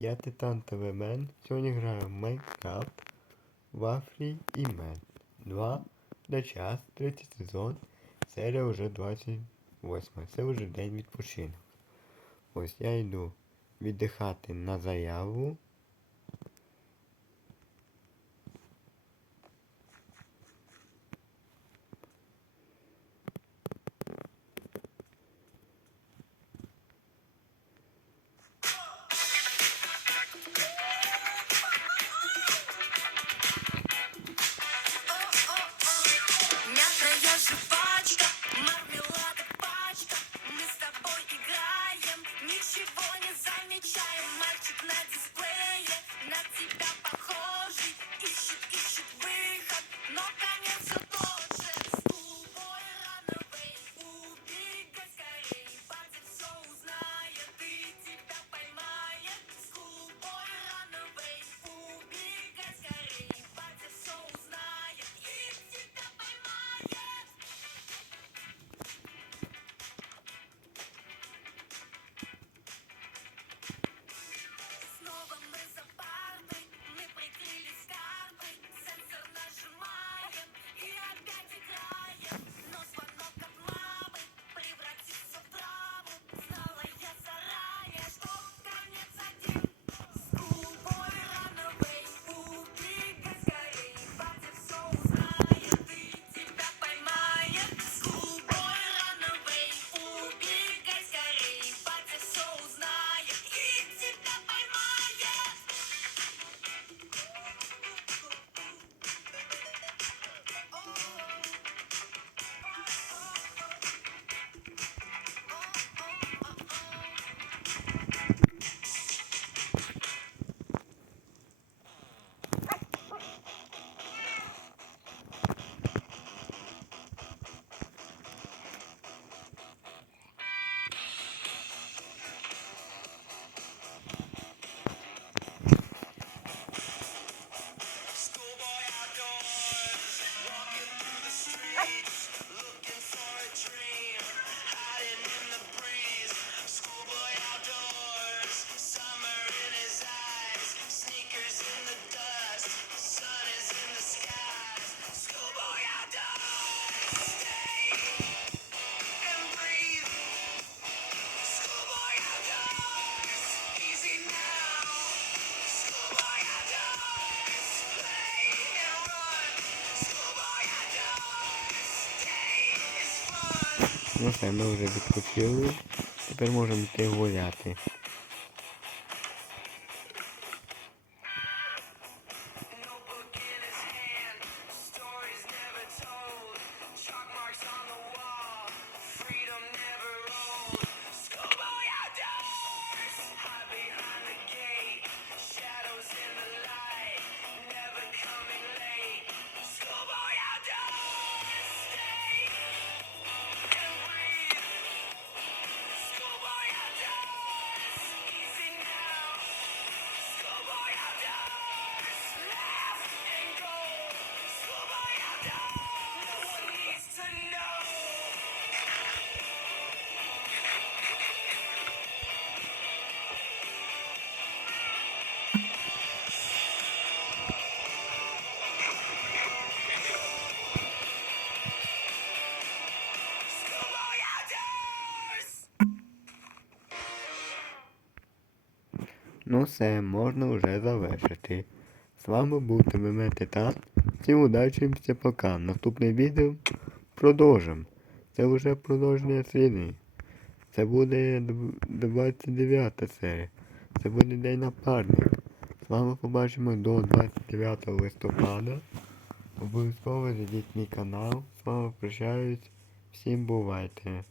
Я Титан ТВ Мен. Сьогодні граю в Майнкрафт, Вафлі і Мен. 2 на час, третій сезон. Серія вже 28. Це вже день відпочинок. Ось я йду віддихати на заяву. Cause the body's Ну все, ми вже відкрутили. Тепер можемо йти гуляти. Ну все, можна вже завершити. З вами був ТВМ Титан. Всім удачимся, пока. Наступне відео продовжимо. Це вже продовження серії. Це буде 29 серія. Це буде День напарник. З вами побачимо до 29 листопада. Обов'язково зайдіть мій канал. З вами прощаюсь. Всім бувайте.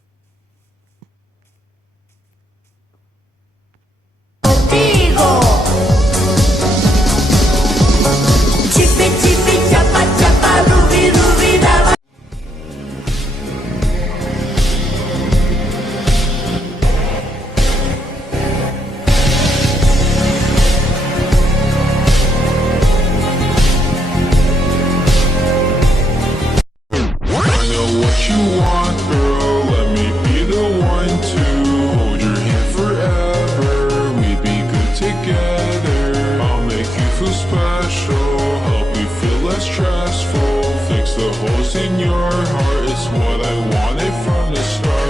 Special. Help you feel less stressful. Fix the holes in your heart. It's what I wanted from the start.